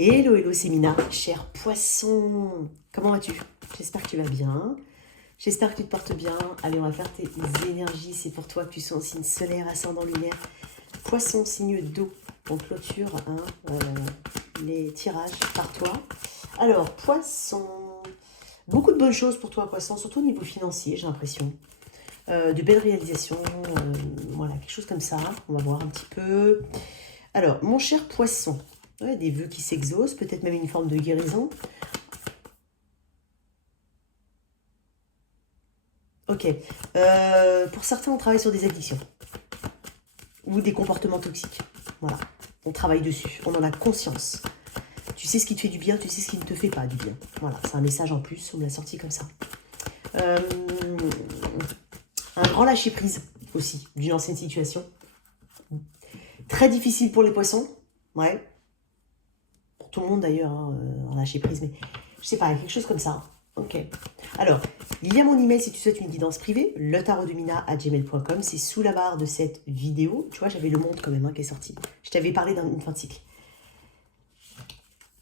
Hello, hello, c'est Mina, cher poisson. Comment vas-tu? J'espère que tu vas bien. J'espère que tu te portes bien. Allez, on va faire tes énergies. C'est pour toi que tu sois en signe solaire, ascendant lunaire. Poisson, signe d'eau. On clôture les tirages par toi. Alors, poisson. Beaucoup de bonnes choses pour toi, poisson, surtout au niveau financier, j'ai l'impression. De belles réalisations. Voilà, quelque chose comme ça. On va voir un petit peu. Alors, mon cher poisson. Ouais, des vœux qui s'exaucent, peut-être même une forme de guérison. Ok. Pour certains, on travaille sur des addictions ou des comportements toxiques. Voilà. On travaille dessus. On en a conscience. Tu sais ce qui te fait du bien, tu sais ce qui ne te fait pas du bien. Voilà. C'est un message en plus. On me l'a sorti comme ça. Un grand lâcher prise aussi d'une ancienne situation. Très difficile pour les poissons. Ouais. Pour tout le monde d'ailleurs, hein, en lâcher prise. Mais je sais pas, quelque chose comme ça. Ok. Alors, il y a mon email si tu souhaites une guidance privée, letarodemina@gmail.com. C'est sous la barre de cette vidéo. Tu vois, j'avais le monde quand même qui est sorti. Je t'avais parlé d'une fin de cycle.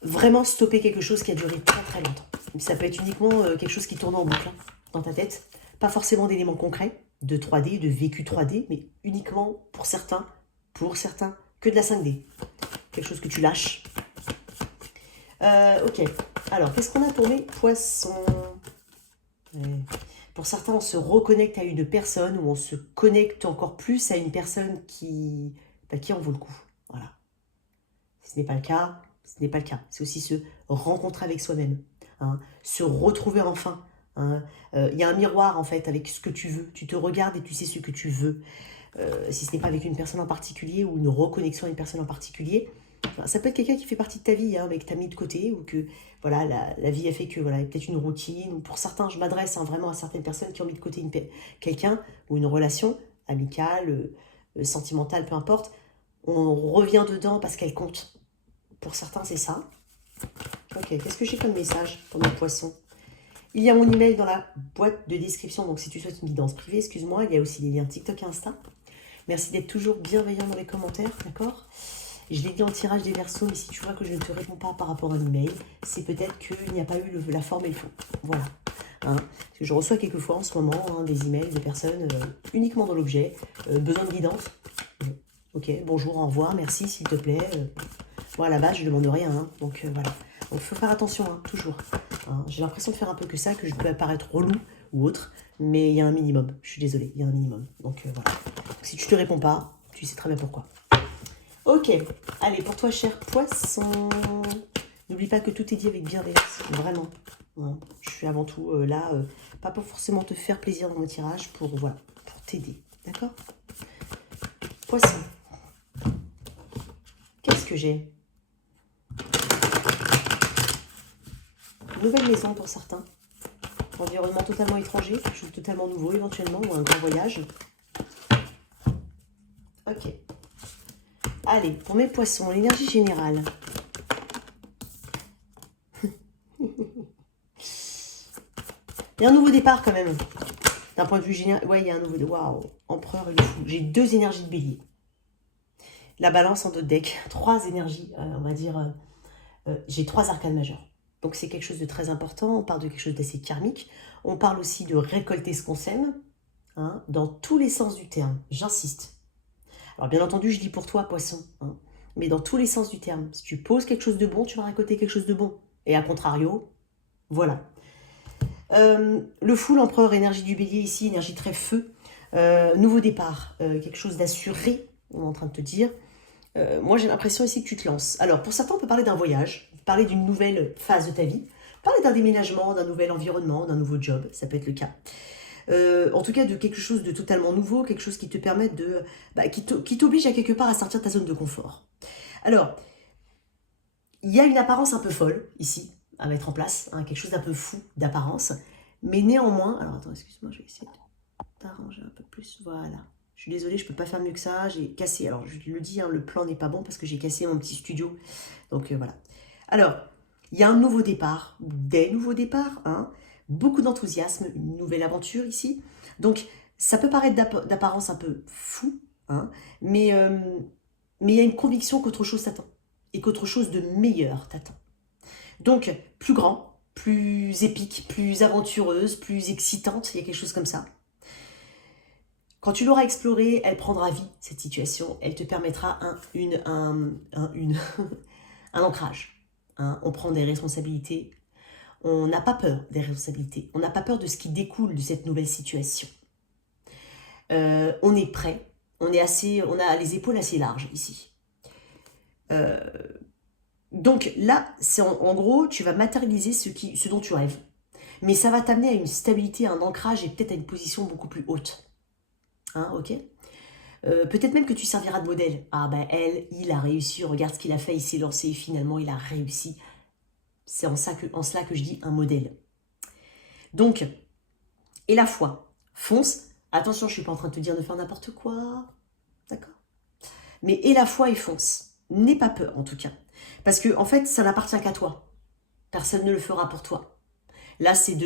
Vraiment stopper quelque chose qui a duré très très longtemps. Ça peut être uniquement quelque chose qui tourne en boucle dans ta tête. Pas forcément d'éléments concrets, de 3D, de vécu 3D, mais uniquement pour certains, que de la 5D. Quelque chose que tu lâches. Ok. Alors, qu'est-ce qu'on a pour mes poissons? Pour certains, on se reconnecte à une personne ou on se connecte encore plus à une personne qui en vaut le coup. Voilà. Si ce n'est pas le cas, ce n'est pas le cas. C'est aussi se rencontrer avec soi-même, hein, se retrouver enfin. Hein. Y a un miroir en fait avec ce que tu veux. Tu te regardes et tu sais ce que tu veux. Si ce n'est pas avec une personne en particulier ou une reconnexion à une personne en particulier, ça peut être quelqu'un qui fait partie de ta vie, hein, mais que tu as mis de côté, ou que voilà, la vie a fait que voilà, il y a peut-être une routine. Ou pour certains, je m'adresse vraiment à certaines personnes qui ont mis de côté quelqu'un ou une relation amicale, sentimentale, peu importe. On revient dedans parce qu'elle compte. Pour certains, c'est ça. Ok, qu'est-ce que j'ai comme message pour mes poissons? Il y a mon email dans la boîte de description, donc si tu souhaites une guidance privée, excuse-moi, il y a aussi les liens TikTok et Insta. Merci d'être toujours bienveillant dans les commentaires, d'accord? Je l'ai dit en tirage des versos, mais si tu vois que je ne te réponds pas par rapport à un email, c'est peut-être qu'il n'y a pas eu la forme et le fond. Voilà. Hein, parce que je reçois quelquefois en ce moment des emails de personnes uniquement dans l'objet, besoin de guidance. Ok, bonjour, au revoir, merci, s'il te plaît. Moi, à la base, je ne demande rien. Hein, donc voilà. Donc il faut faire attention, hein, toujours. Hein, j'ai l'impression de faire un peu que ça, que je peux apparaître relou ou autre, mais il y a un minimum. Je suis désolée, il y a un minimum. Donc voilà. Donc, si tu ne te réponds pas, tu sais très bien pourquoi. Ok, allez, pour toi, cher poisson, n'oublie pas que tout est dit avec bienveillance, vraiment. Hein, je suis avant tout là, pas pour forcément te faire plaisir dans mon tirage, pour voilà, pour t'aider, d'accord? Poisson, qu'est-ce que j'ai? Nouvelle maison pour certains, environnement totalement étranger, quelque chose de totalement nouveau éventuellement, ou un grand voyage. Ok. Allez, pour mes poissons, l'énergie générale. Il y a un nouveau départ quand même. D'un point de vue général, ouais, il y a un nouveau... Waouh, empereur et le fou. J'ai 2 énergies de bélier. La balance en dos de deck. 3 énergies, on va dire... j'ai 3 arcanes majeurs. Donc c'est quelque chose de très important. On parle de quelque chose d'assez karmique. On parle aussi de récolter ce qu'on sème. Hein, dans tous les sens du terme. J'insiste. Alors bien entendu, je dis pour toi, poisson. Hein, mais dans tous les sens du terme. Si tu poses quelque chose de bon, tu vas récolter quelque chose de bon. Et à contrario, voilà. Le fou, l'empereur, énergie du bélier ici, énergie très feu. Nouveau départ, quelque chose d'assuré, on est en train de te dire. Moi, j'ai l'impression ici que tu te lances. Alors, pour certains, on peut parler d'un voyage, parler d'une nouvelle phase de ta vie, parler d'un déménagement, d'un nouvel environnement, d'un nouveau job, ça peut être le cas. En tout cas, de quelque chose de totalement nouveau, quelque chose qui te permette de... qui t'oblige à quelque part à sortir de ta zone de confort. Alors, il y a une apparence un peu folle, ici, à mettre en place, hein, quelque chose d'un peu fou d'apparence, mais néanmoins... Alors, attends, excuse-moi, je vais essayer d'arranger un peu plus, voilà. Je suis désolée, je ne peux pas faire mieux que ça, j'ai cassé, alors je le dis, hein, le plan n'est pas bon parce que j'ai cassé mon petit studio, donc voilà. Alors, il y a un nouveau départ, des nouveaux départs, hein, beaucoup d'enthousiasme, une nouvelle aventure ici, donc ça peut paraître d'apparence un peu fou, hein, mais il y a une conviction qu'autre chose s'attend. et qu'autre chose de meilleur t'attend. Donc, plus grand, plus épique, plus aventureuse, plus excitante, il y a quelque chose comme ça. Quand tu l'auras explorée, elle prendra vie, cette situation. Elle te permettra un ancrage. Hein. On prend des responsabilités. On n'a pas peur des responsabilités. On n'a pas peur de ce qui découle de cette nouvelle situation. On est prêt. On a les épaules assez larges ici. Donc là, c'est en gros, tu vas matérialiser ce dont tu rêves. Mais ça va t'amener à une stabilité, à un ancrage et peut-être à une position beaucoup plus haute. Hein, ok. Peut-être même que tu serviras de modèle. Ah ben il a réussi, regarde ce qu'il a fait, il s'est lancé, finalement il a réussi. C'est en cela que je dis un modèle. Donc, et la foi, fonce. Attention, je ne suis pas en train de te dire de faire n'importe quoi. D'accord. Mais et la foi et fonce. N'aie pas peur en tout cas. Parce que en fait, ça n'appartient qu'à toi. Personne ne le fera pour toi. Là, c'est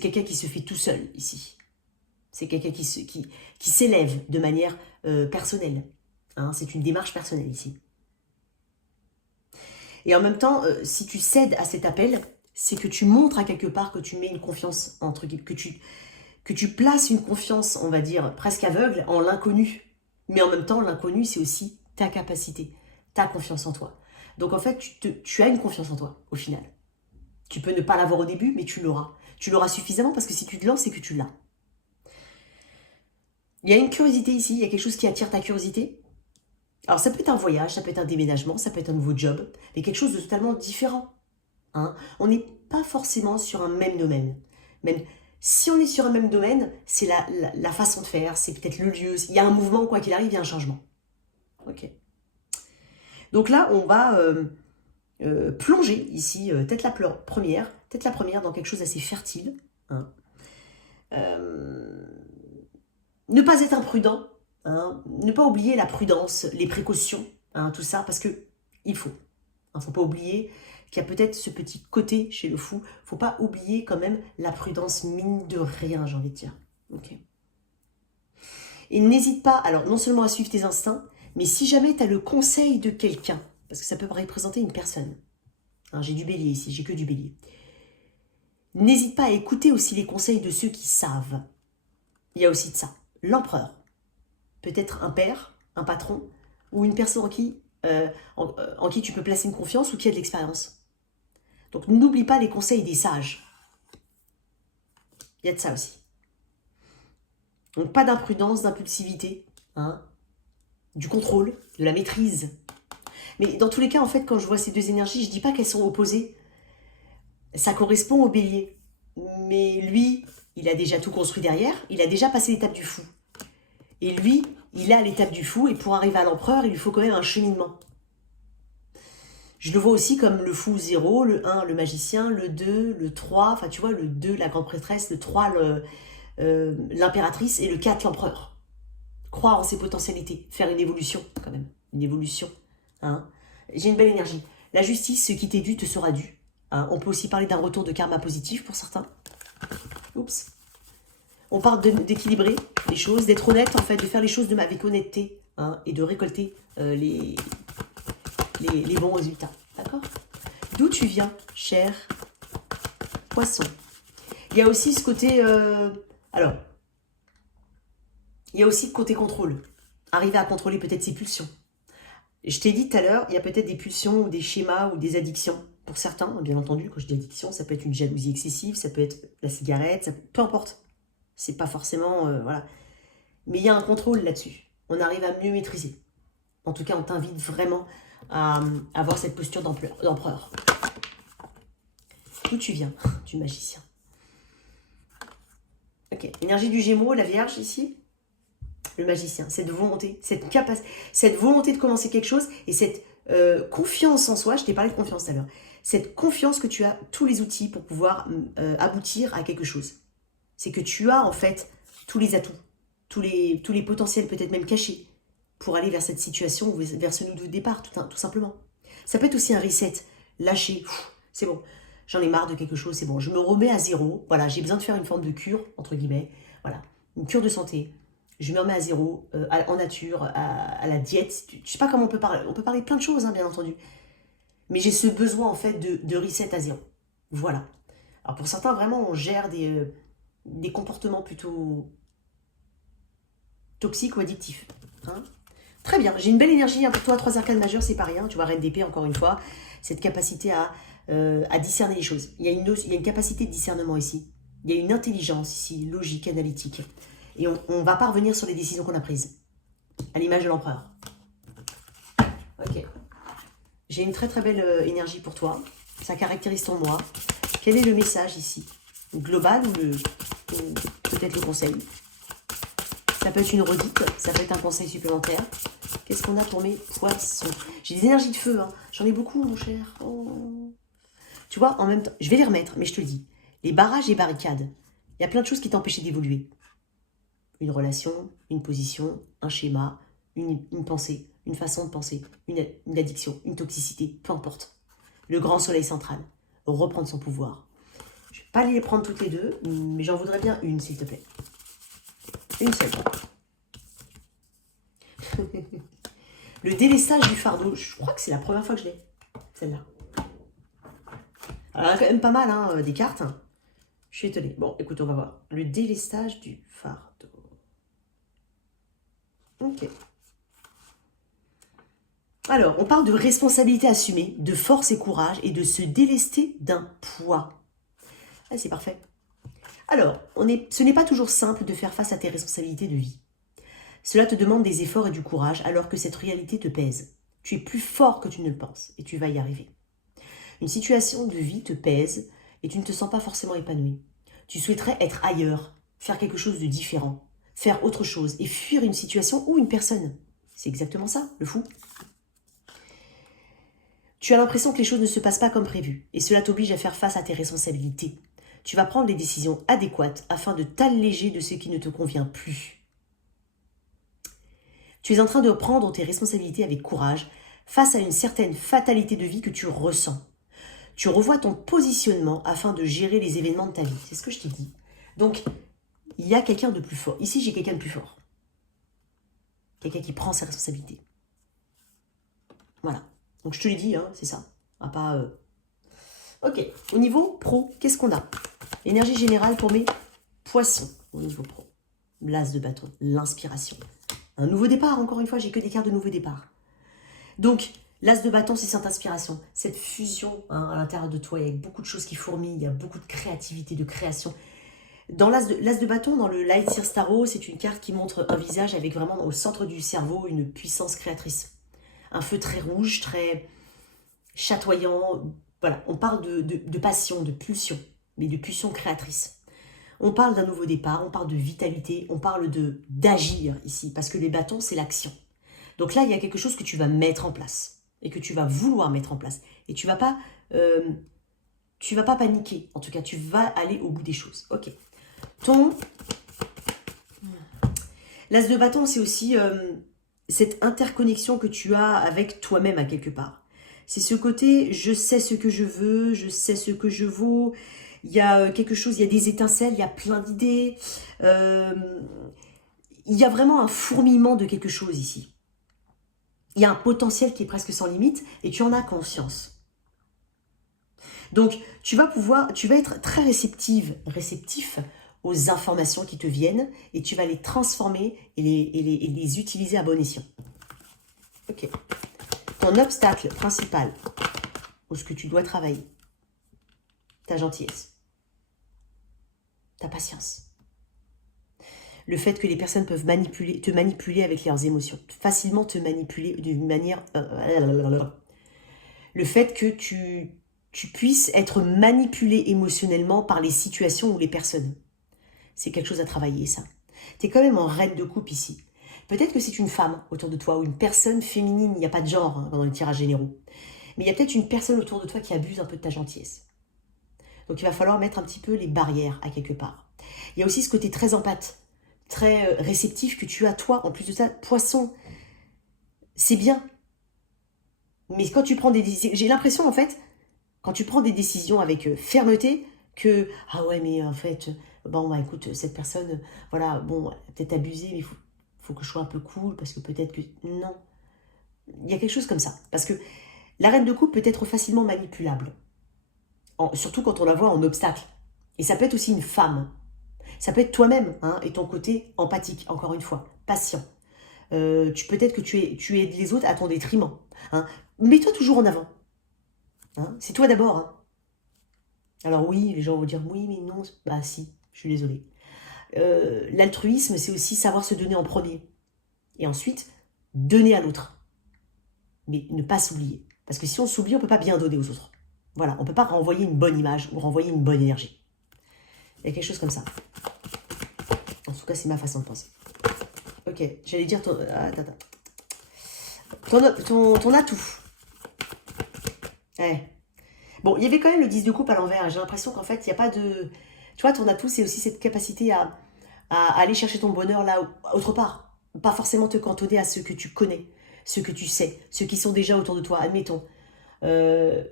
quelqu'un qui se fait tout seul ici. C'est quelqu'un qui s'élève de manière personnelle. Hein, c'est une démarche personnelle ici. Et en même temps, si tu cèdes à cet appel, c'est que tu montres à quelque part que tu mets une confiance, entre guillemets, que tu places une confiance, on va dire, presque aveugle en l'inconnu. Mais en même temps, l'inconnu, c'est aussi ta capacité, ta confiance en toi. Donc en fait, tu as une confiance en toi, au final. Tu peux ne pas l'avoir au début, mais tu l'auras. Tu l'auras suffisamment parce que si tu te lances, c'est que tu l'as. Il y a une curiosité ici, il y a quelque chose qui attire ta curiosité. Alors ça peut être un voyage, ça peut être un déménagement, ça peut être un nouveau job, mais quelque chose de totalement différent. Hein. On n'est pas forcément sur un même domaine. Même si on est sur un même domaine, c'est la façon de faire, c'est peut-être le lieu. Il y a un mouvement, quoi qu'il arrive, il y a un changement. Ok. Donc là, on va plonger ici, peut-être la première dans quelque chose d'assez fertile. Hein. Ne pas être imprudent, hein, ne pas oublier la prudence, les précautions, hein, tout ça, parce que il faut. Il ne faut pas oublier qu'il y a peut-être ce petit côté chez le fou. Il ne faut pas oublier quand même la prudence, mine de rien, j'ai envie de dire. Okay. Et n'hésite pas, alors non seulement à suivre tes instincts, mais si jamais tu as le conseil de quelqu'un, parce que ça peut représenter une personne. Hein, j'ai du bélier ici, j'ai que du bélier. N'hésite pas à écouter aussi les conseils de ceux qui savent. Il y a aussi de ça. L'empereur, peut-être un père, un patron, ou une personne en qui tu peux placer une confiance ou qui a de l'expérience. Donc n'oublie pas les conseils des sages. Il y a de ça aussi. Donc pas d'imprudence, d'impulsivité, hein, du contrôle, de la maîtrise. Mais dans tous les cas, en fait, quand je vois ces deux énergies, je ne dis pas qu'elles sont opposées. Ça correspond au bélier. Mais lui, il a déjà tout construit derrière, il a déjà passé l'étape du fou. Et lui, il est à l'étape du fou, et pour arriver à l'empereur, il lui faut quand même un cheminement. Je le vois aussi comme le fou 0, le 1, le magicien, le 2, le 3, enfin tu vois, le 2, la grande prêtresse, le 3, l'impératrice, et le 4, l'empereur. Croire en ses potentialités, faire une évolution quand même, une évolution. Hein. J'ai une belle énergie. La justice, ce qui t'est dû te sera dû. Hein. On peut aussi parler d'un retour de karma positif pour certains. Oups. On parle d'équilibrer les choses, d'être honnête en fait, de faire les choses avec honnêteté, hein, et de récolter les bons résultats. D'accord? D'où tu viens, cher poisson? Il y a aussi ce côté... alors, il y a aussi le côté contrôle. Arriver à contrôler peut-être ses pulsions. Je t'ai dit tout à l'heure, il y a peut-être des pulsions ou des schémas ou des addictions. Pour certains, bien entendu, quand je dis addiction, ça peut être une jalousie excessive, ça peut être la cigarette, peu importe. C'est pas forcément... voilà. Mais il y a un contrôle là-dessus. On arrive à mieux maîtriser. En tout cas, on t'invite vraiment à avoir cette posture d'empereur. D'où tu viens, du magicien. Ok, énergie du Gémeaux, la Vierge ici. Le magicien, cette volonté, cette volonté de commencer quelque chose et cette confiance en soi. Je t'ai parlé de confiance tout à l'heure. Cette confiance que tu as tous les outils pour pouvoir aboutir à quelque chose. C'est que tu as en fait tous les atouts, tous les potentiels peut-être même cachés pour aller vers cette situation ou vers ce nouveau départ, tout simplement. Ça peut être aussi un reset, lâcher, c'est bon, j'en ai marre de quelque chose, c'est bon, je me remets à zéro, voilà, j'ai besoin de faire une forme de cure, entre guillemets, voilà, une cure de santé, je me remets à zéro, en nature, à la diète, je sais pas comment on peut parler de plein de choses, hein, bien entendu, Mais j'ai ce besoin, en fait, de reset à zéro. Voilà. Alors, pour certains, vraiment, on gère des comportements plutôt toxiques ou addictifs. Hein. Très bien. J'ai une belle énergie pour toi. 3 arcanes majeures, c'est pas rien. Tu vois, reine d'épée, encore une fois. Cette capacité à discerner les choses. Il y a une capacité de discernement ici. Il y a une intelligence ici, logique, analytique. Et on va pas revenir sur les décisions qu'on a prises. À l'image de l'empereur. Ok. J'ai une très très belle énergie pour toi. Ça caractérise ton moi. Quel est le message ici? Global ou peut-être le conseil? Ça peut être une redite, ça peut être un conseil supplémentaire. Qu'est-ce qu'on a pour mes poissons? J'ai des énergies de feu, hein. J'en ai beaucoup, mon cher. Oh. Tu vois, en même temps, je vais les remettre, mais je te le dis. Les barrages et barricades, il y a plein de choses qui t'empêchaient d'évoluer. Une relation, une position, un schéma, une pensée, une façon de penser, une addiction, une toxicité, peu importe. Le grand soleil central, reprendre son pouvoir. Je ne vais pas les prendre toutes les deux, mais j'en voudrais bien une, s'il te plaît. Une seule. Le délestage du fardeau, je crois que c'est la première fois que je l'ai, celle-là. Alors, il y a quand même pas mal, hein, des cartes. Je suis étonnée. Bon, écoute, on va voir. Le délestage du fardeau. Ok. Alors, on parle de responsabilité assumée, de force et courage et de se délester d'un poids. Ah, c'est parfait. Alors, ce n'est pas toujours simple de faire face à tes responsabilités de vie. Cela te demande des efforts et du courage alors que cette réalité te pèse. Tu es plus fort que tu ne le penses et tu vas y arriver. Une situation de vie te pèse et tu ne te sens pas forcément épanoui. Tu souhaiterais être ailleurs, faire quelque chose de différent, faire autre chose et fuir une situation ou une personne. C'est exactement ça, le fou. Tu as l'impression que les choses ne se passent pas comme prévu et cela t'oblige à faire face à tes responsabilités. Tu vas prendre les décisions adéquates afin de t'alléger de ce qui ne te convient plus. Tu es en train de prendre tes responsabilités avec courage face à une certaine fatalité de vie que tu ressens. Tu revois ton positionnement afin de gérer les événements de ta vie. C'est ce que je t'ai dit. Donc, il y a quelqu'un de plus fort. Ici, j'ai quelqu'un de plus fort. Quelqu'un qui prend ses responsabilités. Voilà. Donc, je te l'ai dit, hein, c'est ça. On va pas... Ok. Au niveau pro, qu'est-ce qu'on a? Énergie générale pour mes poissons. Au niveau pro. L'as de bâton. L'inspiration. Un nouveau départ, encore une fois, j'ai que des cartes de nouveau départ. Donc, l'as de bâton, c'est cette inspiration, cette fusion, hein, à l'intérieur de toi. Il y a beaucoup de choses qui fourmillent, il y a beaucoup de créativité, de création. Dans l'as de bâton, dans le Light Seer Tarot, c'est une carte qui montre un visage avec vraiment au centre du cerveau une puissance créatrice. Un feu très rouge, très chatoyant. Voilà, on parle de passion, de pulsion, mais de pulsion créatrice. On parle d'un nouveau départ, on parle de vitalité, on parle d'agir ici, parce que les bâtons, c'est l'action. Donc là, il y a quelque chose que tu vas mettre en place et que tu vas vouloir mettre en place. Et tu vas pas paniquer. En tout cas, tu vas aller au bout des choses. Ok. L'as de bâton, c'est aussi cette interconnexion que tu as avec toi-même à quelque part. C'est ce côté, je sais ce que je veux, je sais ce que je vaux. Il y a quelque chose, il y a des étincelles, il y a plein d'idées. Il y a vraiment un fourmillement de quelque chose ici. Il y a un potentiel qui est presque sans limite et tu en as conscience. Donc, tu vas être très réceptif aux informations qui te viennent et tu vas les transformer et les utiliser à bon escient. Ok. Ton obstacle principal, ou ce que tu dois travailler, ta gentillesse, ta patience. Le fait que les personnes peuvent te manipuler avec leurs émotions, facilement te manipuler d'une manière... Le fait que tu puisses être manipulé émotionnellement par les situations ou les personnes. C'est quelque chose à travailler, ça. Tu es quand même en reine de coupe ici. Peut-être que c'est une femme autour de toi ou une personne féminine, il n'y a pas de genre hein, dans les tirages généraux. Mais il y a peut-être une personne autour de toi qui abuse un peu de ta gentillesse. Donc il va falloir mettre un petit peu les barrières à quelque part. Il y a aussi ce côté très empathe, très réceptif que tu as toi, en plus de ça, poisson. C'est bien. Mais quand tu prends des décisions, j'ai l'impression en fait, quand tu prends des décisions avec fermeté, que ah ouais mais en fait, bon bah écoute, cette personne, voilà, bon, elle a peut-être abusé, mais il faut que je sois un peu cool, parce que peut-être que... Non. Il y a quelque chose comme ça. Parce que La reine de coupe peut être facilement manipulable, surtout quand on la voit en obstacle. Et ça peut être aussi une femme. Ça peut être toi-même, hein, et ton côté empathique, encore une fois, patient. Peut-être que tu aides les autres à ton détriment. Hein. Mets-toi toujours en avant. Hein. C'est toi d'abord. Hein. Alors oui, les gens vont dire oui, mais non. Bah si, je suis désolée. L'altruisme, c'est aussi savoir se donner en premier. Et ensuite, donner à l'autre. Mais ne pas s'oublier. Parce que si on s'oublie, on ne peut pas bien donner aux autres. Voilà, on ne peut pas renvoyer une bonne image ou renvoyer une bonne énergie. Il y a quelque chose comme ça. En tout cas, c'est ma façon de penser. Ok, j'allais dire ton atout. Ouais. Bon, il y avait quand même le 10 de coupe à l'envers. J'ai l'impression qu'en fait, il n'y a pas de... Tu vois, ton atout, c'est aussi cette capacité à aller chercher ton bonheur là, autre part. Pas forcément te cantonner à ceux que tu connais, ceux que tu sais, ceux qui sont déjà autour de toi. Admettons. Je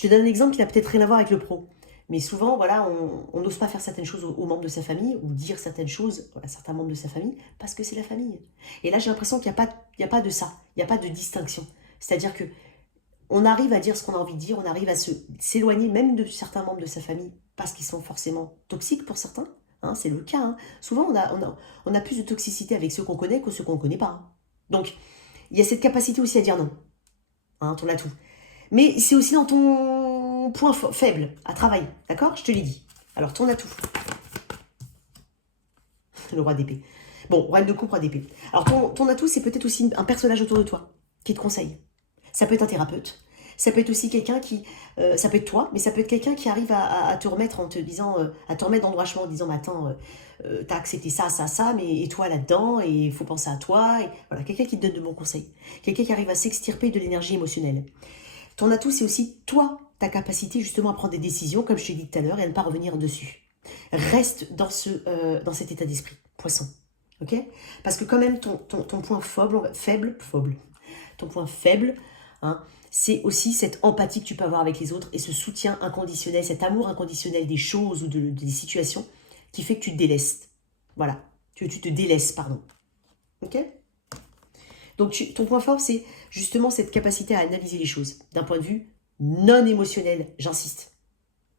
te donne un exemple qui n'a peut-être rien à voir avec le pro. Mais souvent, voilà, on n'ose pas faire certaines choses aux membres de sa famille ou dire certaines choses à certains membres de sa famille parce que c'est la famille. Et là, j'ai l'impression qu'il n'y a pas de ça. Il n'y a pas de distinction. C'est-à-dire que on arrive à dire ce qu'on a envie de dire, on arrive à s'éloigner même de certains membres de sa famille parce qu'ils sont forcément toxiques pour certains. Hein, c'est le cas. Hein. Souvent, on a plus de toxicité avec ceux qu'on connaît que ceux qu'on ne connaît pas. Hein. Donc, il y a cette capacité aussi à dire non. Hein, ton atout. Mais c'est aussi dans ton point faible à travailler. D'accord? Je te l'ai dit. Alors, ton atout. Le roi d'épée. Bon, roi de coupe, roi d'épée. Alors, ton atout, c'est peut-être aussi un personnage autour de toi qui te conseille. Ça peut être un thérapeute. Ça peut être aussi quelqu'un qui... ça peut être toi, mais ça peut être quelqu'un qui arrive à te remettre en te disant... à te remettre dans le droit chemin en disant, mais attends, t'as accepté ça, ça, ça, mais et toi là-dedans, et il faut penser à toi. Et, voilà, quelqu'un qui te donne de bons conseils. Quelqu'un qui arrive à s'extirper de l'énergie émotionnelle. Ton atout, c'est aussi toi, ta capacité justement à prendre des décisions, comme je t'ai dit tout à l'heure, et à ne pas revenir dessus. Reste dans cet état d'esprit, poisson. Ok? Parce que quand même, ton point faible, ton point faible, hein, c'est aussi cette empathie que tu peux avoir avec les autres et ce soutien inconditionnel, cet amour inconditionnel des choses ou des situations qui fait que tu te délaisses. Voilà, tu te délaisses, pardon. Ok? Donc ton point fort, c'est justement cette capacité à analyser les choses d'un point de vue non émotionnel, j'insiste.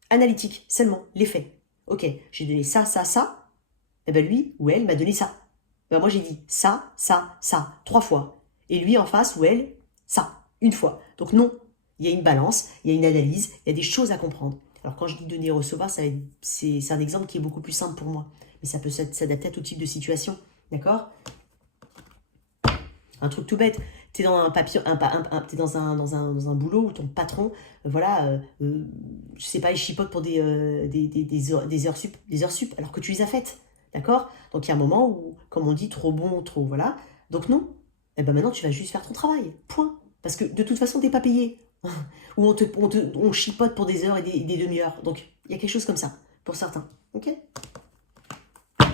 Analytique, seulement, les faits. Ok, j'ai donné ça, ça, ça. Et bien lui ou elle m'a donné ça. Ben moi j'ai dit ça, ça, ça, 3 fois. Et lui en face ou elle, ça, 1 fois. Donc non, il y a une balance, il y a une analyse, il y a des choses à comprendre. Alors quand je dis donner et recevoir, c'est un exemple qui est beaucoup plus simple pour moi. Mais ça peut s'adapter à tout type de situation. D'accord? Un truc tout bête, tu es dans un papier, t'es dans un boulot où ton patron, voilà, je sais pas, il chipote pour des heures sup, alors que tu les as faites, d'accord? Donc il y a un moment où, comme on dit, trop bon, trop, voilà. Donc non, et ben maintenant tu vas juste faire ton travail, point. Parce que de toute façon, t'es pas payé. Ou on chipote pour des heures et des demi-heures. Donc il y a quelque chose comme ça, pour certains, ok?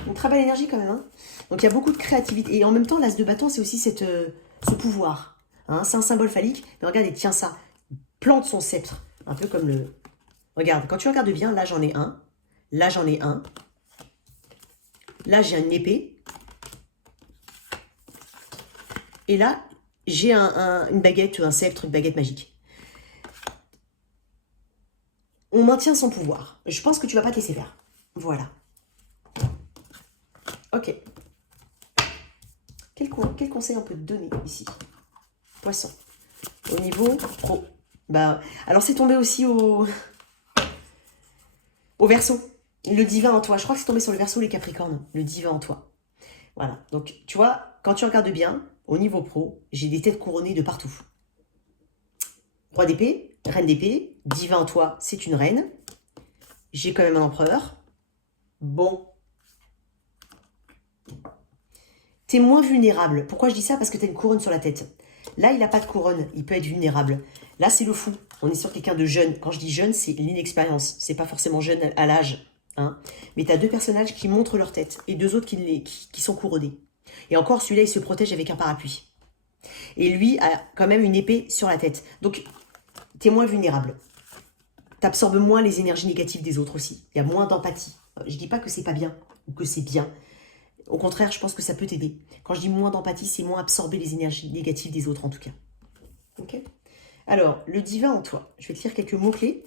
Une très belle énergie quand même. Hein. Donc il y a beaucoup de créativité. Et en même temps, l'as de bâton, c'est aussi ce pouvoir. Hein. C'est un symbole phallique. Mais regarde, il tient ça. Il plante son sceptre. Un peu comme le... Regarde, quand tu regardes bien, là j'en ai un. Là j'en ai un. Là j'ai une épée. Et là, j'ai une baguette, un sceptre, une baguette magique. On maintient son pouvoir. Je pense que tu vas pas te laisser faire. Voilà. Ok. Quel conseil on peut te donner ici? Poisson. Au niveau pro. Bah, alors c'est tombé aussi au Verseau. Le divin en toi. Je crois que c'est tombé sur le Verseau, les Capricornes. Le divin en toi. Voilà. Donc, tu vois, quand tu regardes bien, au niveau pro, j'ai des têtes couronnées de partout. Roi d'épée, reine d'épée, divin en toi, c'est une reine. J'ai quand même un empereur. Bon. T'es moins vulnérable. Pourquoi je dis ça? Parce que t'as une couronne sur la tête. Là, il n'a pas de couronne. Il peut être vulnérable. Là, c'est le fou. On est sur quelqu'un de jeune. Quand je dis jeune, c'est l'inexpérience. C'est pas forcément jeune à l'âge. Hein. Mais tu as 2 personnages qui montrent leur tête et 2 autres qui sont couronnés. Et encore, celui-là, il se protège avec un parapluie. Et lui a quand même une épée sur la tête. Donc, tu es moins vulnérable. Tu absorbes moins les énergies négatives des autres aussi. Il y a moins d'empathie. Je dis pas que c'est pas bien ou que c'est bien. Au contraire, je pense que ça peut t'aider. Quand je dis moins d'empathie, c'est moins absorber les énergies négatives des autres en tout cas. Ok? Alors, le divin en toi. Je vais te lire quelques mots-clés.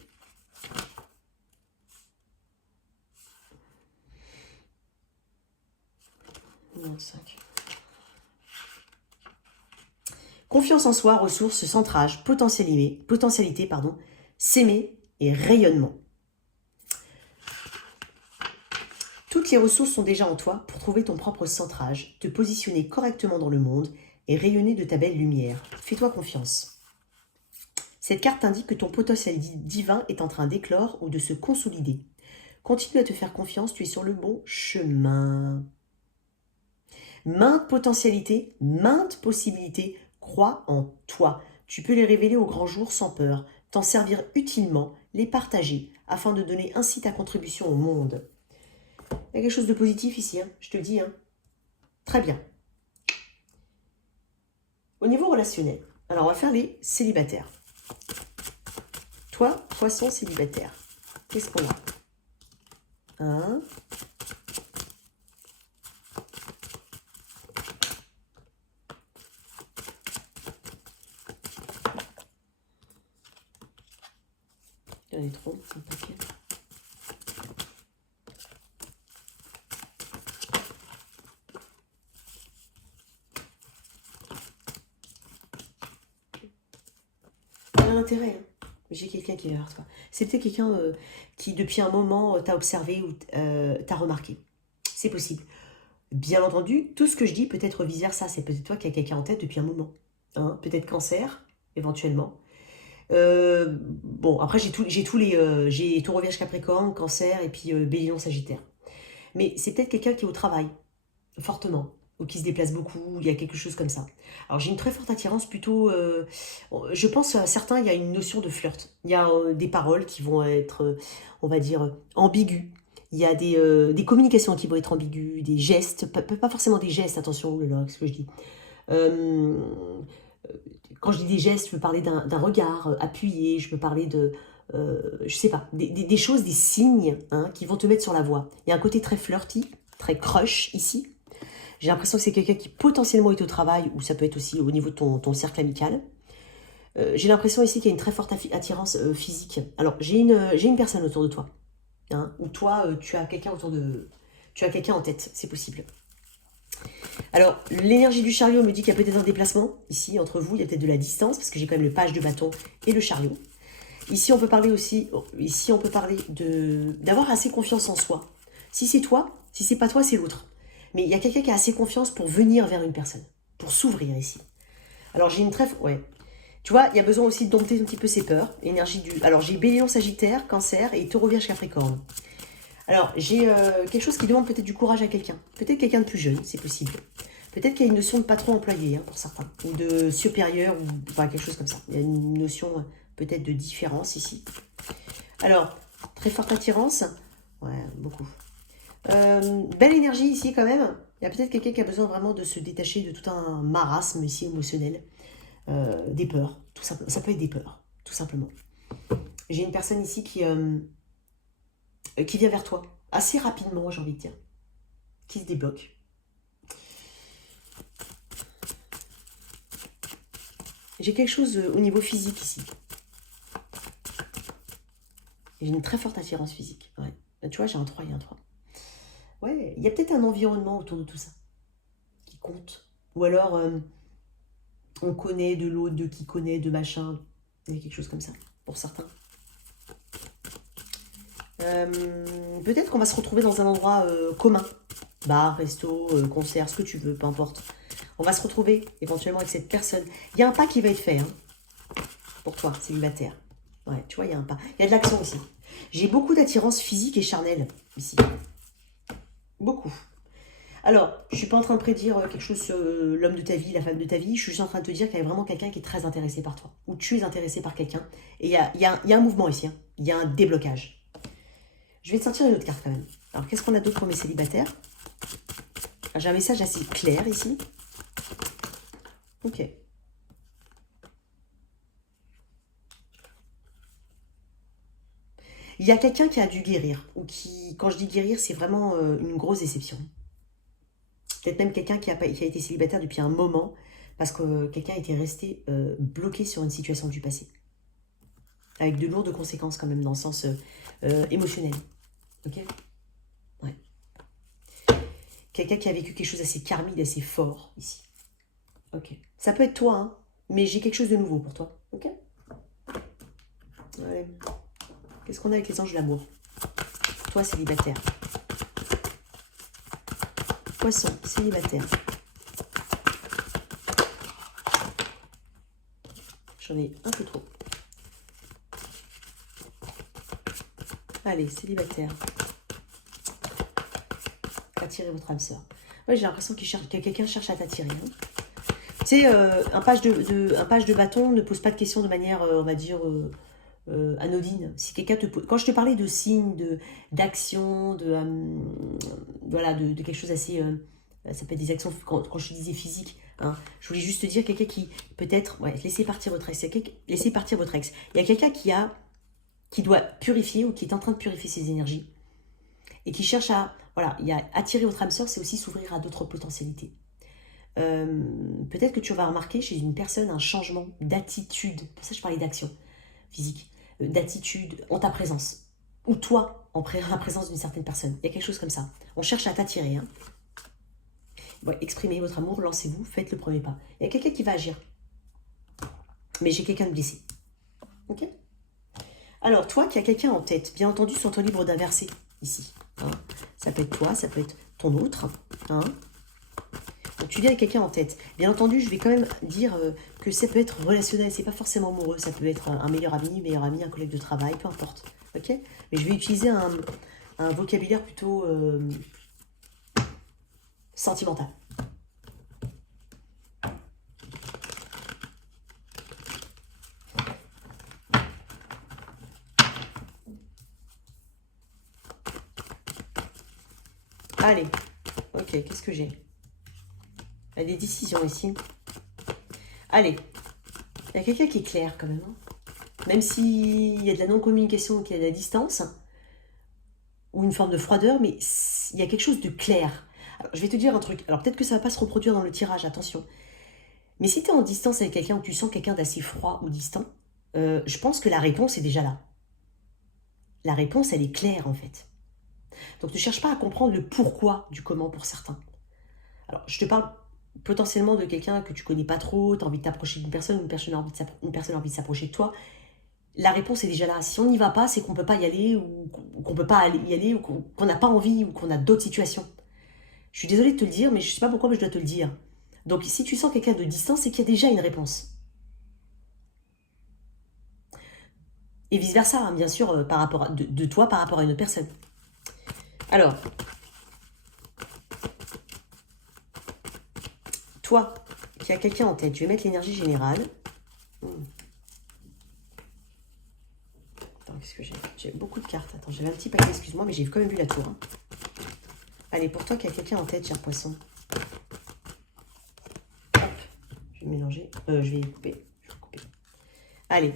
Confiance en soi, ressources, centrage, potentialité, s'aimer et rayonnement. Toutes les ressources sont déjà en toi pour trouver ton propre centrage, te positionner correctement dans le monde et rayonner de ta belle lumière. Fais-toi confiance. Cette carte indique que ton potentiel divin est en train d'éclore ou de se consolider. Continue à te faire confiance, tu es sur le bon chemin. Maintes potentialités, maintes possibilités, crois en toi. Tu peux les révéler au grand jour sans peur, t'en servir utilement, les partager, afin de donner ainsi ta contribution au monde. Il y a quelque chose de positif ici, hein, je te dis. Hein. Très bien. Au niveau relationnel, alors on va faire les célibataires. Toi, poisson célibataire, qu'est-ce qu'on a? Un. Il y en a trop, c'est un paquet. Il y a l'intérêt, hein. J'ai quelqu'un qui est vers toi. C'est peut-être quelqu'un qui, depuis un moment, t'a observé ou t'a remarqué. C'est possible. Bien entendu, tout ce que je dis peut être vice-versa. C'est peut-être toi qui as quelqu'un en tête depuis un moment. Hein, peut-être cancer, éventuellement. Bon, après, j'ai Taureau, Vierge, Capricorne, Cancer et puis Bélion, Sagittaire. Mais c'est peut-être quelqu'un qui est au travail, fortement, ou qui se déplace beaucoup, il y a quelque chose comme ça. Alors, j'ai une très forte attirance plutôt... je pense à certains, il y a une notion de flirt. Il y a des paroles qui vont être, on va dire, ambiguës. Il y a des communications qui vont être ambiguës, des gestes, pas forcément des gestes, attention, là, ce que je dis. Quand je dis des gestes, je peux parler d'un regard appuyé, je peux parler de, je sais pas, des choses, des signes hein, qui vont te mettre sur la voie. Il y a un côté très flirty, très crush ici. J'ai l'impression que c'est quelqu'un qui potentiellement est au travail, ou ça peut être aussi au niveau de ton cercle amical. J'ai l'impression ici qu'il y a une très forte attirance physique. Alors, j'ai une personne autour de toi. Hein, ou toi, tu as quelqu'un autour de... Tu as quelqu'un en tête, c'est possible. Alors, l'énergie du chariot me dit qu'il y a peut-être un déplacement. Ici, entre vous, il y a peut-être de la distance, parce que j'ai quand même le page de bâton et le chariot. Ici, on peut parler aussi, d'avoir assez confiance en soi. Si c'est toi, si c'est pas toi, c'est l'autre. Mais il y a quelqu'un qui a assez confiance pour venir vers une personne, pour s'ouvrir ici. Alors, j'ai une très... Ouais. Tu vois, il y a besoin aussi de dompter un petit peu ses peurs. Alors, j'ai Bélion, Sagittaire, Cancer et Taureau, Vierge, Capricorne. Alors, j'ai quelque chose qui demande peut-être du courage à quelqu'un. Peut-être quelqu'un de plus jeune, c'est possible. Peut-être qu'il y a une notion de patron employé, hein, pour certains. Ou de supérieur, ou enfin, quelque chose comme ça. Il y a une notion peut-être de différence ici. Alors, très forte attirance. Ouais, beaucoup. Belle énergie ici quand même. Il y a peut-être quelqu'un qui a besoin vraiment de se détacher de tout un marasme ici émotionnel. Des peurs, tout simplement. Ça peut être des peurs, tout simplement. J'ai une personne ici qui vient vers toi, assez rapidement, j'ai envie de dire, qui se débloque. J'ai quelque chose au niveau physique ici. J'ai une très forte attirance physique. Ouais. Là, tu vois, j'ai un 3 et un 3. Ouais, il y a peut-être un environnement autour de tout ça qui compte. Ou alors, on connaît de l'autre, de qui connaît, de machin. Il y a quelque chose comme ça, pour certains. Peut-être qu'on va se retrouver dans un endroit commun. Bar, resto, concert, ce que tu veux, peu importe. On va se retrouver éventuellement avec cette personne. Il y a un pas qui va être fait hein, pour toi, célibataire. Ouais, tu vois, il y a un pas. Il y a de l'action aussi. J'ai beaucoup d'attirance physique et charnelle ici. Beaucoup. Alors, je ne suis pas en train de prédire quelque chose sur l'homme de ta vie, la femme de ta vie. Je suis juste en train de te dire qu'il y a vraiment quelqu'un qui est très intéressé par toi. Ou tu es intéressé par quelqu'un. Et il y a un mouvement ici. Hein. Il y a un déblocage. Je vais te sortir une autre carte quand même. Alors, qu'est-ce qu'on a d'autre pour mes célibataires? J'ai un message assez clair ici. Ok. Il y a quelqu'un qui a dû guérir. Ou qui, quand je dis guérir, c'est vraiment une grosse déception. Peut-être même quelqu'un qui a été célibataire depuis un moment. parce que quelqu'un était resté bloqué sur une situation du passé. Avec de lourdes conséquences quand même dans le sens émotionnel. Ok? Ouais. Quelqu'un qui a vécu quelque chose d'assez karmique, d'assez fort ici. Ok. Ça peut être toi, hein, mais j'ai quelque chose de nouveau pour toi. Ok? Allez. Qu'est-ce qu'on a avec les anges de l'amour? Toi, célibataire. Poisson, célibataire. J'en ai un peu trop. Allez, célibataire. Attirez votre âme sœur. Ouais, j'ai l'impression que quelqu'un cherche à t'attirer. Hein. Tu sais, un page de bâton ne pose pas de questions de manière, on va dire, anodine. Si quelqu'un te pose... Quand je te parlais de signes, d'action, voilà, de quelque chose assez... ça peut être des actions, quand je te disais physique, hein, je voulais juste te dire quelqu'un qui, peut-être, ouais, laissez partir votre ex. Laissez partir votre ex. Il y a quelqu'un qui doit purifier ou qui est en train de purifier ses énergies et qui cherche à... Voilà, il y a attirer votre âme sœur, c'est aussi s'ouvrir à d'autres potentialités. Peut-être que tu vas remarquer chez une personne un changement d'attitude. Pour ça, je parlais d'action physique, d'attitude en ta présence. Ou toi, en la présence d'une certaine personne. Il y a quelque chose comme ça. On cherche à t'attirer. Hein. Ouais, exprimez votre amour, lancez-vous, faites le premier pas. Il y a quelqu'un qui va agir. Mais j'ai quelqu'un de blessé. Ok? Alors, toi qui as quelqu'un en tête, bien entendu, sens-toi libre d'inverser ici. Hein. Ça peut être toi, ça peut être ton autre. Hein. Donc, tu viens avec quelqu'un en tête. Bien entendu, je vais quand même dire que ça peut être relationnel, c'est pas forcément amoureux. Ça peut être un meilleur ami, un collègue de travail, peu importe. Ok? Mais je vais utiliser un vocabulaire plutôt sentimental. Allez, ok, qu'est-ce que j'ai? Il y a des décisions ici. Allez, il y a quelqu'un qui est clair quand même. Hein. Même s'il y a de la non-communication, qu'il y a de la distance, ou une forme de froideur, mais il y a quelque chose de clair. Alors, je vais te dire un truc. Alors peut-être que ça ne va pas se reproduire dans le tirage, attention. Mais si tu es en distance avec quelqu'un ou tu sens quelqu'un d'assez froid ou distant, je pense que la réponse est déjà là. La réponse, elle est claire en fait. Donc ne cherche pas à comprendre le pourquoi du comment pour certains. Alors je te parle potentiellement de quelqu'un que tu connais pas trop, tu as envie de t'approcher d'une personne, une personne a envie de s'approcher de toi. La réponse est déjà là. Si on n'y va pas, c'est qu'on ne peut pas y aller, ou qu'on ne peut pas y aller, ou qu'on n'a pas envie, ou qu'on a d'autres situations. Je suis désolée de te le dire, mais je ne sais pas pourquoi mais je dois te le dire. Donc si tu sens quelqu'un de distance, c'est qu'il y a déjà une réponse. Et vice-versa, hein, bien sûr, par rapport de toi par rapport à une autre personne. Alors, toi, qui as quelqu'un en tête, je vais mettre l'énergie générale. Attends, qu'est-ce que j'ai? J'ai beaucoup de cartes. Attends, j'avais un petit paquet, excuse-moi, mais j'ai quand même vu la tour. Hein. Allez, pour toi qui as quelqu'un en tête, cher poisson. Hop, je vais mélanger. Je vais couper. Allez.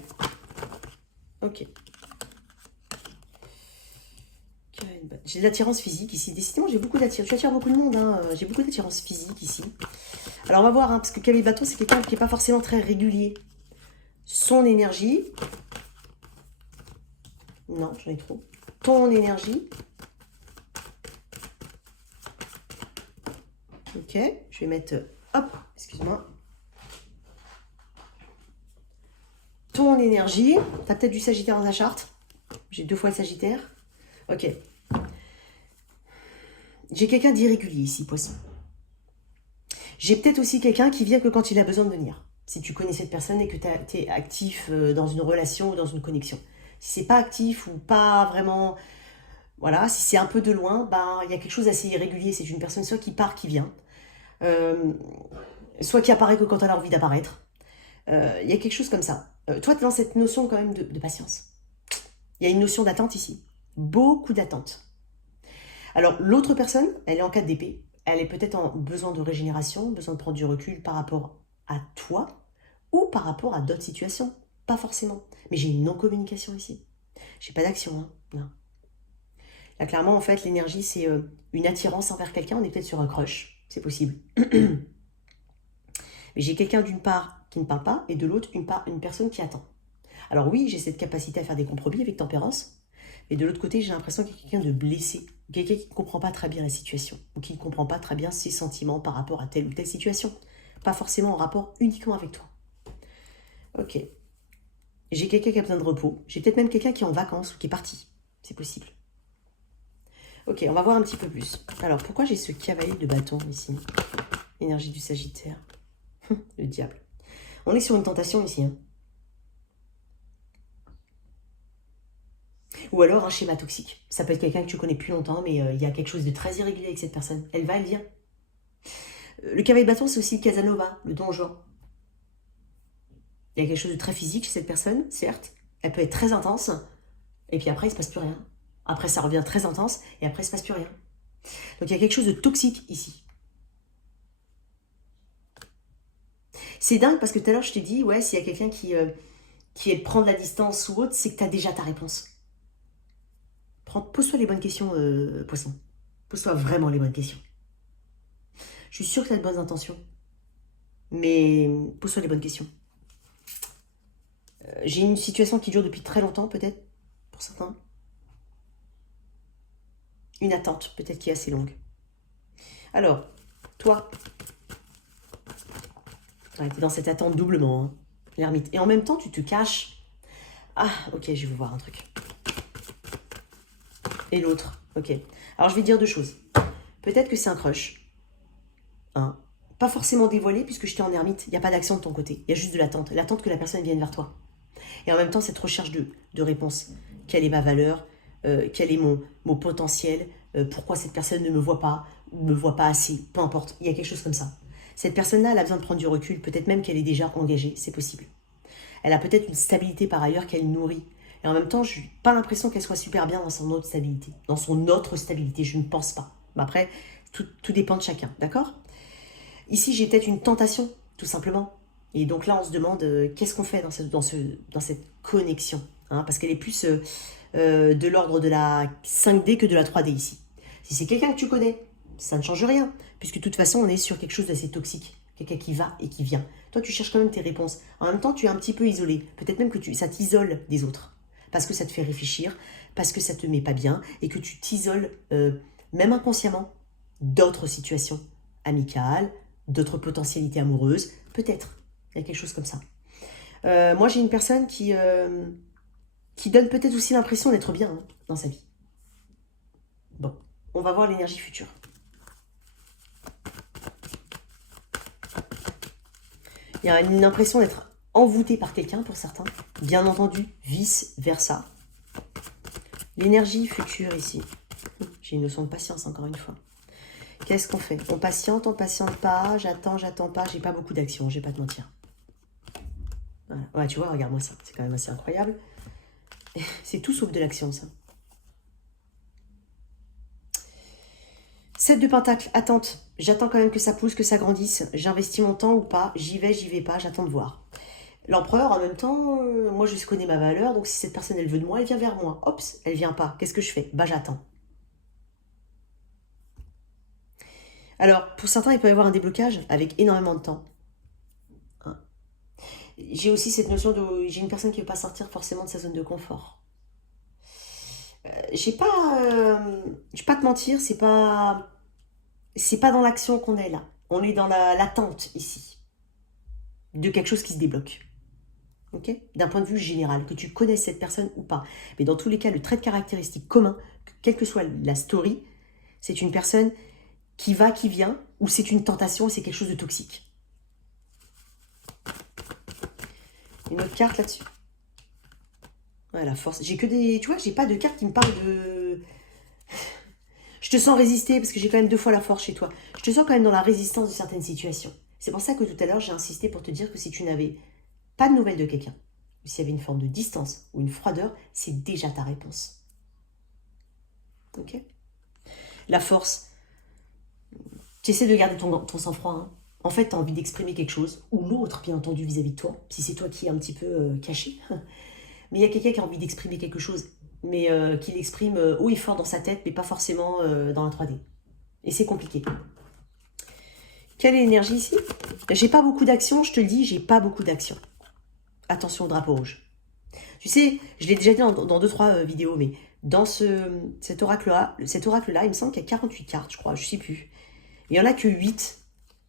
Ok. J'ai de l'attirance physique ici. Décidément, j'ai beaucoup d'attirance. Tu attires beaucoup de monde. Hein. J'ai beaucoup d'attirance physique ici. Alors, on va voir, hein, parce que Cavalier de Bâton, c'est quelqu'un qui n'est pas forcément très régulier. Son énergie. Non, j'en ai trop. Ton énergie. Ok, je vais mettre... Hop, excuse-moi. Ton énergie. Tu as peut-être du Sagittaire dans la charte. J'ai 2 fois le Sagittaire. Ok. J'ai quelqu'un d'irrégulier ici, poisson. J'ai peut-être aussi quelqu'un qui vient que quand il a besoin de venir. Si tu connais cette personne et que tu es actif dans une relation ou dans une connexion. Si c'est pas actif ou pas vraiment... Voilà, si c'est un peu de loin, ben, il y a quelque chose d'assez irrégulier. C'est une personne soit qui part, qui vient. Soit qui apparaît que quand elle a envie d'apparaître. Il y a quelque chose comme ça. Toi, tu es dans cette notion quand même de patience. Il y a une notion d'attente ici. Beaucoup d'attente. Alors, l'autre personne, elle est en 4 d'épée. Elle est peut-être en besoin de régénération, besoin de prendre du recul par rapport à toi ou par rapport à d'autres situations. Pas forcément. Mais j'ai une non-communication ici. J'ai pas d'action. Hein. Non. Là, clairement, en fait, l'énergie, c'est une attirance envers quelqu'un. On est peut-être sur un crush. C'est possible. Mais j'ai quelqu'un d'une part qui ne parle pas et de l'autre une personne qui attend. Alors oui, j'ai cette capacité à faire des compromis avec tempérance, mais de l'autre côté, j'ai l'impression qu'il y a quelqu'un de blessé, quelqu'un qui ne comprend pas très bien la situation, ou qui ne comprend pas très bien ses sentiments par rapport à telle ou telle situation. Pas forcément en rapport uniquement avec toi. Ok. J'ai quelqu'un qui a besoin de repos. J'ai peut-être même quelqu'un qui est en vacances ou qui est parti. C'est possible. Ok, on va voir un petit peu plus. Alors, pourquoi j'ai ce cavalier de bâton ici? Énergie du Sagittaire. Le diable. On est sur une tentation ici. Hein. Ou alors un schéma toxique. Ça peut être quelqu'un que tu connais plus longtemps, mais il y a quelque chose de très irrégulier avec cette personne. Elle va, elle vient. Le cavalier de bâton, c'est aussi le Casanova, le Don Juan. Il y a quelque chose de très physique chez cette personne, certes. Elle peut être très intense, et puis après, il ne se passe plus rien. Après, ça revient très intense, et après, il ne se passe plus rien. Donc, il y a quelque chose de toxique ici. C'est dingue, parce que tout à l'heure, je t'ai dit, ouais, s'il y a quelqu'un qui est de prendre la distance ou autre, c'est que tu as déjà ta réponse. Pose-toi les bonnes questions, poisson. Pose-toi vraiment les bonnes questions. Je suis sûre que tu as de bonnes intentions. Mais pose-toi les bonnes questions. J'ai une situation qui dure depuis très longtemps, peut-être, pour certains. Une attente, peut-être, qui est assez longue. Alors, toi, ouais, tu es dans cette attente doublement, hein, l'ermite. Et en même temps, tu te caches. Ah, ok, je vais vous voir un truc. Et l'autre, ok. Alors, je vais dire deux choses. Peut-être que c'est un crush. Hein. Pas forcément dévoilé, puisque j'étais en ermite. Il n'y a pas d'action de ton côté. Il y a juste de l'attente. L'attente que la personne vienne vers toi. Et en même temps, cette recherche de réponse. Quelle est ma valeur? Quel est mon potentiel? Pourquoi cette personne ne me voit pas? Ou ne me voit pas assez? Peu importe. Il y a quelque chose comme ça. Cette personne-là, elle a besoin de prendre du recul. Peut-être même qu'elle est déjà engagée. C'est possible. Elle a peut-être une stabilité par ailleurs qu'elle nourrit. Et en même temps, je n'ai pas l'impression qu'elle soit super bien dans son autre stabilité. Dans son autre stabilité, je ne pense pas. Mais après, tout dépend de chacun, d'accord? Ici, j'ai peut-être une tentation, tout simplement. Et donc là, on se demande qu'est-ce qu'on fait dans cette connexion, hein, parce qu'elle est plus de l'ordre de la 5D que de la 3D ici. Si c'est quelqu'un que tu connais, ça ne change rien, puisque de toute façon, on est sur quelque chose d'assez toxique. Quelqu'un qui va et qui vient. Toi, tu cherches quand même tes réponses. En même temps, tu es un petit peu isolé. Peut-être même que ça t'isole des autres. Parce que ça te fait réfléchir, parce que ça te met pas bien, et que tu t'isoles, même inconsciemment, d'autres situations amicales, d'autres potentialités amoureuses. Peut-être. Il y a quelque chose comme ça. Moi, j'ai une personne qui donne peut-être aussi l'impression d'être bien hein, dans sa vie. Bon, on va voir l'énergie future. Il y a une impression d'être envoûté par quelqu'un pour certains. Bien entendu, vice-versa. L'énergie future ici. J'ai une notion de patience encore une fois. Qu'est-ce qu'on fait? On patiente pas, j'attends pas. J'ai pas beaucoup d'action, je vais pas te mentir. Voilà. Ouais, tu vois, regarde-moi ça. C'est quand même assez incroyable. C'est tout sauf de l'action, ça. 7 de pentacle, attente. J'attends quand même que ça pousse, que ça grandisse. J'investis mon temps ou pas. J'y vais pas. J'attends de voir. L'empereur, en même temps, moi je connais ma valeur. Donc si cette personne, elle veut de moi, elle vient vers moi. Ops, elle vient pas. Qu'est-ce que je fais? Bah j'attends. Alors, pour certains, il peut y avoir un déblocage avec énormément de temps. Hein. J'ai aussi cette notion de... J'ai une personne qui ne veut pas sortir forcément de sa zone de confort. Je vais pas te mentir, c'est pas dans l'action qu'on est là. On est dans l'attente ici de quelque chose qui se débloque. Ok, d'un point de vue général, que tu connaisses cette personne ou pas. Mais dans tous les cas, le trait de caractéristique commun, quelle que soit la story, c'est une personne qui va, qui vient, ou c'est une tentation, c'est quelque chose de toxique. Une autre carte là-dessus. Ouais, la force. J'ai que des... Tu vois, j'ai pas de carte qui me parle de... Je te sens résister, parce que j'ai quand même 2 fois la force chez toi. Je te sens quand même dans la résistance de certaines situations. C'est pour ça que tout à l'heure, j'ai insisté pour te dire que si tu n'avais pas de nouvelles de quelqu'un, ou s'il y avait une forme de distance ou une froideur, c'est déjà ta réponse. Ok? La force. Tu essaies de garder ton sang-froid. Hein. En fait, tu as envie d'exprimer quelque chose, ou l'autre, bien entendu, vis-à-vis de toi, si c'est toi qui es un petit peu caché. Mais il y a quelqu'un qui a envie d'exprimer quelque chose, mais qui l'exprime haut et fort dans sa tête, mais pas forcément dans la 3D. Et c'est compliqué. Quelle est l'énergie ici? J'ai pas beaucoup d'action, je te le dis, j'ai pas beaucoup d'action. Attention au drapeau rouge. Tu sais, je l'ai déjà dit dans 2-3 vidéos, mais dans cet oracle-là, il me semble qu'il y a 48 cartes, je crois, je sais plus. Il n'y en a que 8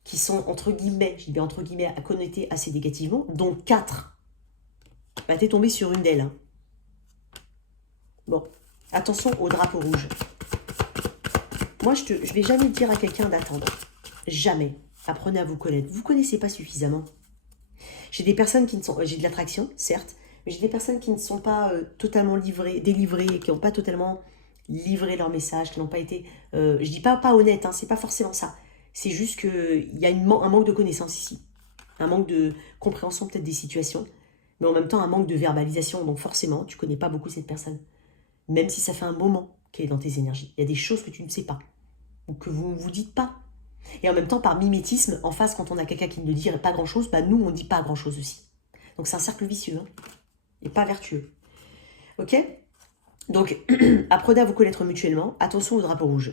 qui sont, entre guillemets, je dis bien entre guillemets, à connoter assez négativement, dont 4. Bah, t'es tombé sur une d'elles. Hein. Bon, attention au drapeau rouge. Moi, je vais jamais dire à quelqu'un d'attendre. Jamais. Apprenez à vous connaître. Vous ne connaissez pas suffisamment. J'ai des personnes qui ne sont... J'ai de l'attraction, certes, mais j'ai des personnes qui ne sont pas totalement délivrées, qui n'ont pas totalement livré leur message, qui n'ont pas été... je dis pas honnête, hein, c'est pas forcément ça. C'est juste qu'il y a un manque de connaissance ici. Un manque de compréhension peut-être des situations, mais en même temps un manque de verbalisation. Donc forcément, tu ne connais pas beaucoup cette personne. Même si ça fait un moment qu'elle est dans tes énergies. Il y a des choses que tu ne sais pas, ou que vous ne vous dites pas. Et en même temps, par mimétisme, en face, quand on a quelqu'un qui ne dit pas grand-chose, bah nous, on ne dit pas grand-chose aussi. Donc c'est un cercle vicieux, hein, et pas vertueux. Ok? Donc, apprenez à vous connaître mutuellement. Attention au drapeau rouge.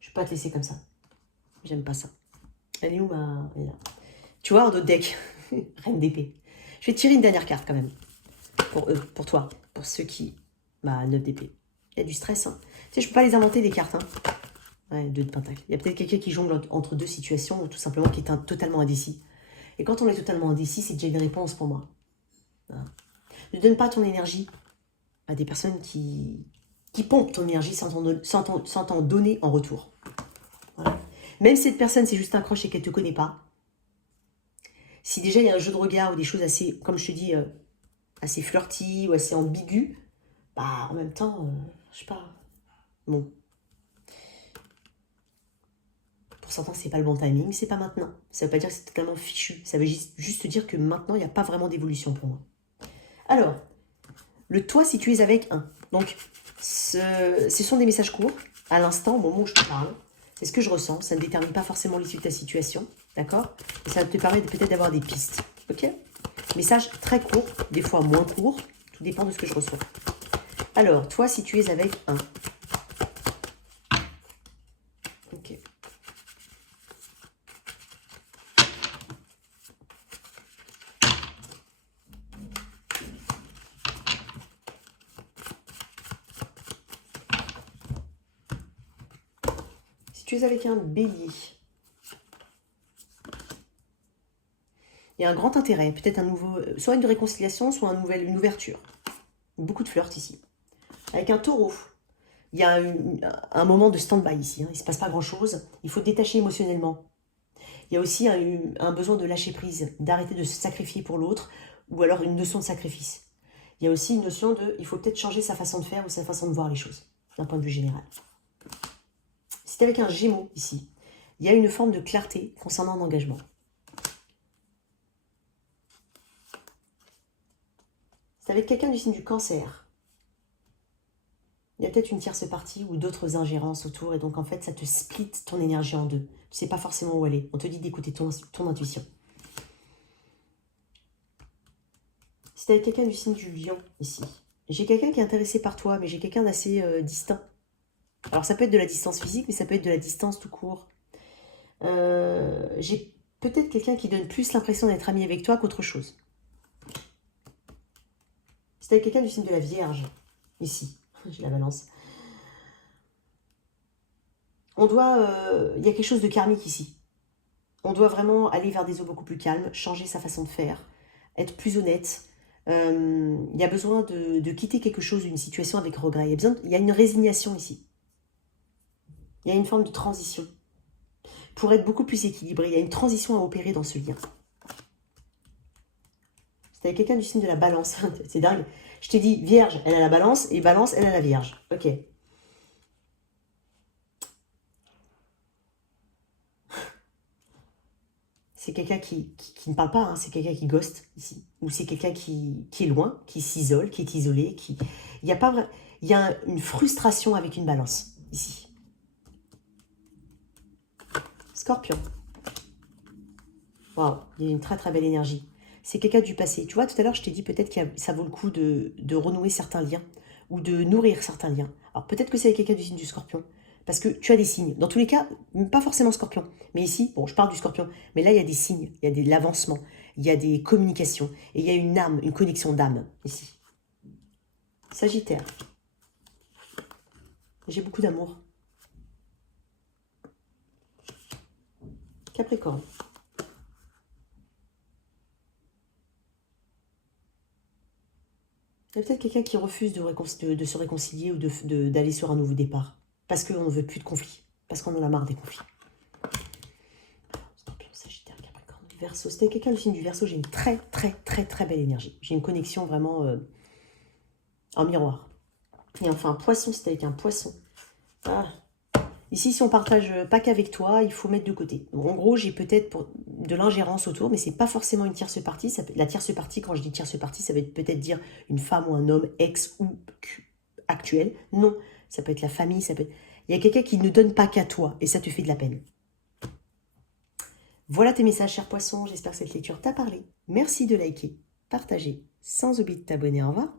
Je ne vais pas te laisser comme ça. J'aime pas ça. Elle est où ma... Elle est là. Tu vois, en d'autres deck, reine d'épée. Je vais tirer une dernière carte quand même. Pour eux, pour toi, pour ceux qui... Bah, 9 d'épée. Il y a du stress, hein. Tu sais, je peux pas les inventer, les cartes, hein. Ouais, 2 de pentacle. Il y a peut-être quelqu'un qui jongle entre deux situations, ou tout simplement qui est totalement indécis. Et quand on est totalement indécis, c'est déjà une réponse pour moi. Voilà. Ne donne pas ton énergie à des personnes qui pompent ton énergie sans t'en donner en retour. Voilà. Même si cette personne, c'est juste un croche et qu'elle ne te connaît pas, si déjà il y a un jeu de regard ou des choses assez, comme je te dis, assez flirty ou assez ambigu, bah en même temps, je sais pas. Bon. Pour certains, c'est pas le bon timing, c'est pas maintenant. Ça veut pas dire que c'est totalement fichu. Ça veut juste dire que maintenant, il n'y a pas vraiment d'évolution pour moi. Alors, le toi si tu es avec un. Donc, ce sont des messages courts, à l'instant, au moment où je te parle. C'est ce que je ressens. Ça ne détermine pas forcément l'issue de ta situation. D'accord? Et ça te permet peut-être d'avoir des pistes. Ok? Message très court, des fois moins court. Tout dépend de ce que je reçois. Alors, toi, si tu es avec un. Ok. Si tu es avec un bélier, il y a un grand intérêt, peut-être un nouveau, soit une réconciliation, soit une ouverture. Beaucoup de flirt ici. Avec un taureau, il y a un moment de stand-by ici. Hein. Il ne se passe pas grand-chose. Il faut détacher émotionnellement. Il y a aussi un besoin de lâcher prise, d'arrêter de se sacrifier pour l'autre, ou alors une notion de sacrifice. Il y a aussi une notion de, il faut peut-être changer sa façon de faire ou sa façon de voir les choses, d'un point de vue général. C'est avec un Gémeaux ici. Il y a une forme de clarté concernant l'engagement. C'est avec quelqu'un du signe du Cancer. Il y a peut-être une tierce partie ou d'autres ingérences autour. Et donc, en fait, ça te split ton énergie en deux. Tu ne sais pas forcément où aller. On te dit d'écouter ton intuition. C'est avec quelqu'un du signe du Lion, ici. J'ai quelqu'un qui est intéressé par toi, mais j'ai quelqu'un d'assez distant. Alors, ça peut être de la distance physique, mais ça peut être de la distance tout court. J'ai peut-être quelqu'un qui donne plus l'impression d'être ami avec toi qu'autre chose. C'est avec quelqu'un du signe de la Vierge, ici. J'ai la balance. Il y a quelque chose de karmique ici. On doit vraiment aller vers des eaux beaucoup plus calmes, changer sa façon de faire, être plus honnête. Il y a besoin de quitter quelque chose, une situation avec regret. Il y a une résignation ici. Il y a une forme de transition. Pour être beaucoup plus équilibré, il y a une transition à opérer dans ce lien. C'est avec quelqu'un du signe de la balance. C'est dingue. Je t'ai dit, Vierge, elle a la balance, et balance, elle a la Vierge. Ok. C'est quelqu'un qui ne parle pas, hein, c'est quelqu'un qui ghost ici. Ou c'est quelqu'un qui est loin, qui s'isole, qui est isolé. Il y a une frustration avec une balance ici. Scorpion. Waouh, il y a une très très belle énergie. C'est quelqu'un du passé. Tu vois, tout à l'heure, je t'ai dit peut-être que ça vaut le coup de renouer certains liens ou de nourrir certains liens. Alors peut-être que c'est avec quelqu'un du signe du Scorpion. Parce que tu as des signes. Dans tous les cas, pas forcément Scorpion. Mais ici, bon, je parle du Scorpion. Mais là, il y a des signes, il y a de l'avancement, il y a des communications. Et il y a une âme, une connexion d'âme, ici. Sagittaire. J'ai beaucoup d'amour. Capricorne. Il y a peut-être quelqu'un qui refuse de se réconcilier ou d'aller sur un nouveau départ. Parce qu'on ne veut plus de conflits. Parce qu'on en a marre des conflits. Scorpion, Sagittaire, Capricorne, Verseau. C'était quelqu'un du signe du Verseau. J'ai une très, très, très, très belle énergie. J'ai une connexion vraiment en miroir. Et enfin, Poisson, c'était avec un poisson. Ah. Ici, si on partage pas qu'avec toi, il faut mettre de côté. Donc, en gros, j'ai peut-être de l'ingérence autour, mais c'est pas forcément une tierce partie. La tierce partie, quand je dis tierce partie, ça veut peut-être dire une femme ou un homme, ex ou actuel. Non, ça peut être la famille, ça peut être... Il y a quelqu'un qui ne donne pas qu'à toi, et ça te fait de la peine. Voilà tes messages, cher poisson. J'espère que cette lecture t'a parlé. Merci de liker, partager, sans oublier de t'abonner. Au revoir.